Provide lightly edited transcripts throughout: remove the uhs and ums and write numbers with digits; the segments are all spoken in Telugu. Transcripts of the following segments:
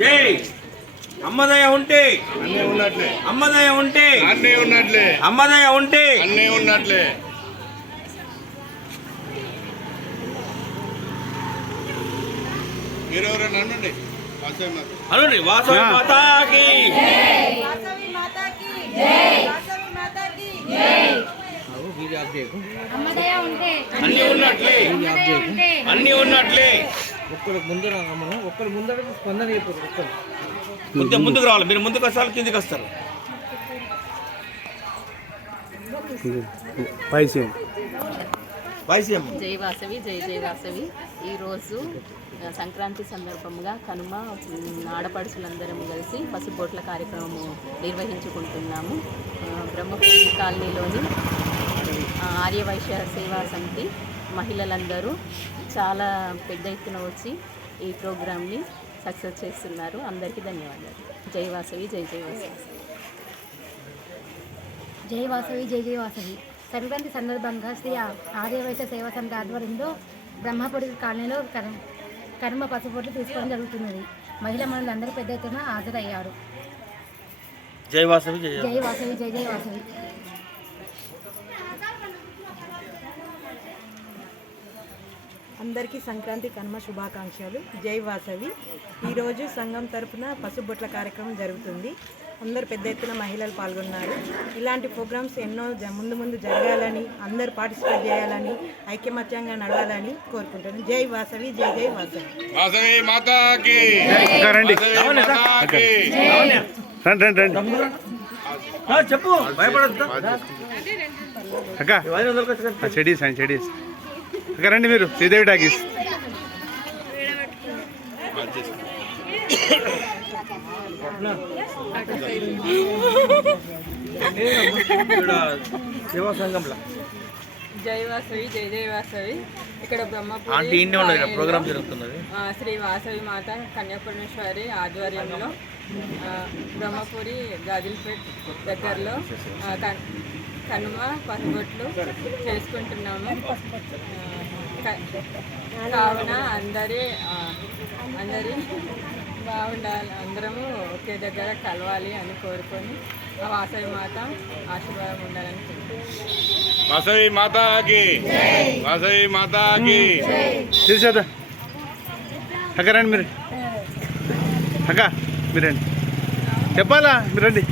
జై అమ్మదయ ఉంటే అన్నీ ఉన్నట్లే, అమ్మదయ ఉంటే అన్నీ ఉన్నట్లే, అమ్మదయ ఉంటే అన్నీ ఉన్నట్లే. మీరెవరైనా అనండి. అనండి. వాసవి మాతాకి వాసవి మాతాకి జై వాసవి మాతాకి జై అమ్మదయ ఉంటే అన్ని ఉన్నట్లే, అమ్మదయ ఉంటే అన్ని ఉన్నట్లే. ఒక్కరికి ముందర మనం ఒక్కరి ముందర స్పందన అయిపోతుంది. ఒక్కరు ముందుకు రావాలి. మీరు ముందుకు వస్తారు, కిందికి వస్తారు. జై వాసవి జై జై వాసవి. ఈరోజు సంక్రాంతి సందర్భంగా కనుమ ఆడపడుచులందరం కలిసి పసుపోట్ల కార్యక్రమము నిర్వహించుకుంటున్నాము. బ్రహ్మపురి కాలనీలోని ఆర్యవైశ్య సేవా సమితి మహిళలందరూ చాలా పెద్ద ఎత్తున వచ్చి ఈ ప్రోగ్రామ్ని సక్సెస్ చేస్తున్నారు. అందరికీ ధన్యవాదాలు. జై వాసవి జై జై వాసవి. జై వాసవి జై జై వాసవి. సంక్రాంతి సందర్భంగా శ్రీ ఆర్యవైశ్య సేవా సమితి ఆధ్వర్యంలో బ్రహ్మపురి కాలనీలో కర్మ పసుపొట్లు తీసుకోవడం జరుగుతున్నది. మహిళా మనులందరూ పెద్ద ఎత్తున హాజరయ్యారు. జై వాసవి జై జై వాసవి జై జై వాసవి. అందరికీ సంక్రాంతి కనుమ శుభాకాంక్షలు. జై వాసవి. ఈరోజు సంఘం తరపున పసుబొట్ల కార్యక్రమం జరుగుతుంది. అందరు పెద్ద ఎత్తున మహిళలు పాల్గొన్నారు. ఇలాంటి ప్రోగ్రామ్స్ ఎన్నో ముందు ముందు జరగాలని, అందరు పార్టిసిపేట్ చేయాలని, ఐక్యమత్యంగా నడవాలని కోరుకుంటాను. జై వాసవి జై జై వాసవి. వాసవి మాతాకి రండి రండి రండి చెప్పు. భయపడద్దు అక్క. చెడీస్ అండి చెడీస్. అక్క రండి మీరు శ్రీదేవి టాకీస్. సేవా సంఘంలో జై వాసవి జై జై వాసవి. ఇక్కడ ఆంటీ ఇండి ఉన్నది ప్రోగ్రామ్ జరుగుతున్నది. శ్రీ వాసవి మాత కన్యాపరమేశ్వరి ఆధ్వర్యంలో బ్రహ్మపురి గాజిల్పేట్ దగ్గరలో కనుమ పసుబొట్లు చేసుకుంటున్నాము. కావున అందరి బాగుండాలి, అందరము ఒకే దగ్గర కలవాలి అని కోరుకొని ఆ వాసవి మాత ఆశీర్వాదం ఉండాలని కోరుకుంటున్నాము. వాసవి మాతాకి వాసవి మాతాకి. తీసేదా అక్క రండి మీరు. అక్క మీరండి చెప్పాలా మీరు రండి.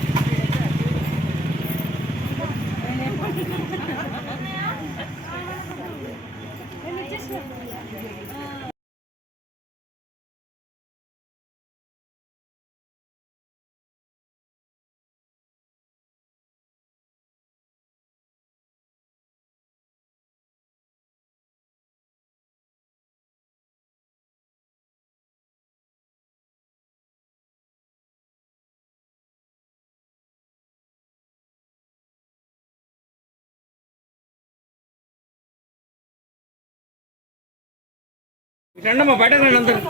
రండమ్మా బయటకు రండి అందరు.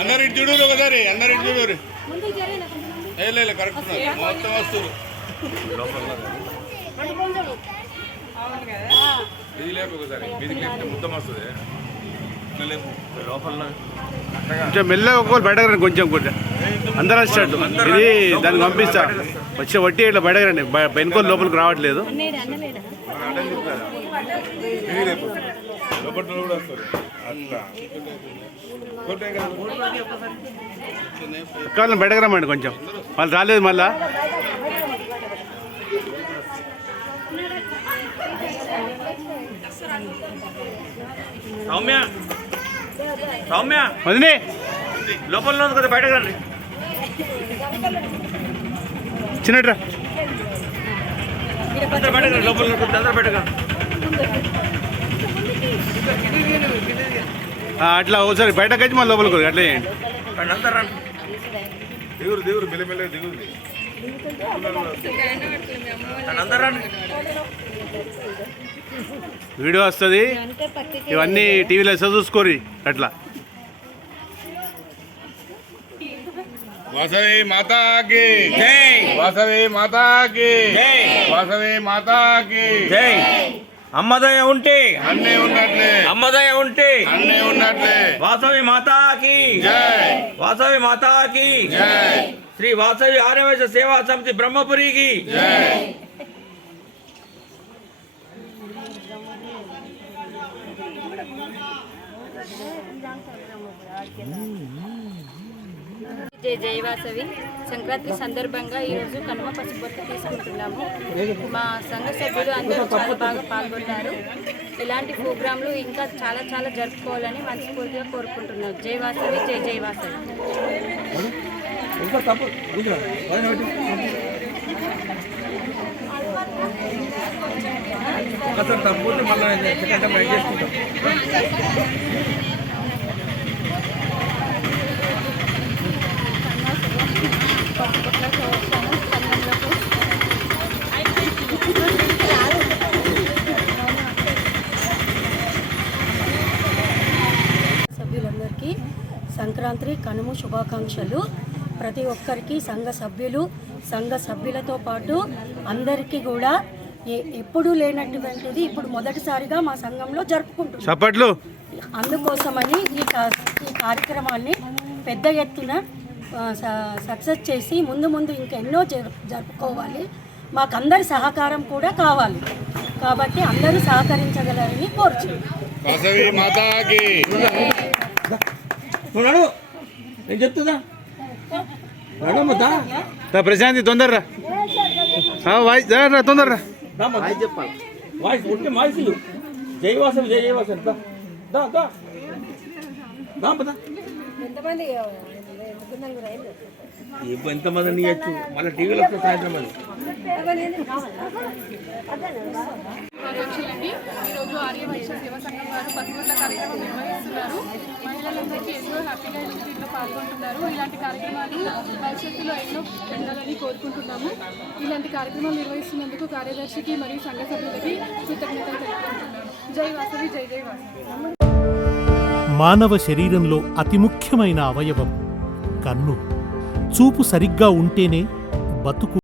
అందరు ఇటు చూడరు ఒకసారి, అందరు ఇటు చూడరు. లేదు కరెక్ట్ మొత్తం వస్తున్నారు. ఇది లేపు ఒకసారి మీదికి లేపితే మొత్తం వస్తుంది. లోపల కొంచెం మెల్లగా ఒక్కొక్కరు బయటకు రండి. కొంచెం అందరూ వచ్చేటట్టు ఇది దాన్ని పంపిస్తా. వచ్చే వట్టి ఇట్లా బయటకు రండి. వెనుకోలు లోపలికి రావట్లేదు. అక్క బయటకు రమ్మండి కొంచెం. వాళ్ళు రాలేదు మళ్ళా. సౌమ్య సౌమ్య వదినే లోపల ఉంది కదా, బయటకు రండి. చిన్నట్రా అందరు బయటకు రండి. లోపల అందరు బయటకు రండి. అట్లా ఒకసారి బయటకు వచ్చి మళ్ళీ లోపలికి అట్లా చేయండి. అందరు రండి. దిగురు మెల్లమెల్ల దిగురు. అందరు రండి. వీడియో వస్తుంది. ఇవన్నీ టీవీలో చూసుకోరి అట్లా. వాసవి మాతాకి జై వాసవి మాతాకి జై వాసవి మాతాకి జై. అమ్మదయ ఉంటే అన్నీ ఉన్నట్లే అమ్మదయ ఉంటే అన్నీ ఉన్నట్లే వాసవి మాతాకి జై వాసవి మాతాకి జై శ్రీ వాసవి ఆర్యవైశ్య సేవా సమితి బ్రహ్మపురికి జై. జై జై వాసవి సంక్రాంతి సందర్భంగా ఈరోజు కనుమ పసుపొట్టు తీసుకుంటున్నాము. మా సంఘ సభ్యులు అందరూ చాలా బాగా పాల్గొన్నారు. ఇలాంటి ప్రోగ్రాంలు ఇంకా చాలా చాలా జరుపుకోవాలని మనస్ఫూర్తిగా కోరుకుంటున్నాం. జై వాసవి జై జై వాసవి. ఒకసారి తప్పుతే మళ్ళీ సెకండ్ టైం రైట్ చేసుకుంటాం. సభ్యులందరికీ సంక్రాంతి కనుమ శుభాకాంక్షలు. ప్రతి ఒక్కరికి సంఘ సభ్యులతో పాటు అందరికీ కూడా ఎప్పుడూ లేనటువంటిది ఇప్పుడు మొదటిసారిగా మా సంఘంలో జరుపుకుంటున్నాం. చప్పట్లు. అందుకోసమని ఈ కార్యక్రమాన్ని పెద్ద ఎత్తున సక్సెస్ చేసి ముందు ఇంకెన్నో జరుపుకోవాలి. మాకందరి సహకారం కూడా కావాలి కాబట్టి అందరూ సహకరించగలరని కోరుచున్నాను. వాసవి మాతాకి నడు నేను చెప్తుందా నడమ్మా ప్రశాంతి తొందరరా వాయిస్ తొందరరా చెప్పాలి వాయిస్ ఉంటే వాయిస్లు జై వాసవి జై జై వాసవి దా దా దా పదా ఎంతమంది ఇవ్వచ్చు మళ్ళీ టీవీలో వస్తే సాయంత్రం మళ్ళీ ఈరోజు ఆర్యవైశ్య సేవా సంఘం వారు పసుపుట్ల కార్యక్రమం నిర్వహిస్తున్నారు. మహిళలందరికీ ఎంతో హ్యాపీగా దీంట్లో పాల్గొంటున్నారు. ఇలాంటి కార్యక్రమాలు భవిష్యత్తులో ఎన్నో పెట్టాలని కోరుకుంటున్నాము. ఇలాంటి కార్యక్రమాలు నిర్వహిస్తున్నందుకు కార్యదర్శికి మరియు సంఘ సభ్యులకి కృతజ్ఞతలు తెలుపుకుంటున్నాను. జై వాసవి జై జై వాసవి. మానవ శరీరంలో అతి ముఖ్యమైన అవయవం కన్ను. చూపు సరిగ్గా ఉంటేనే బతుకు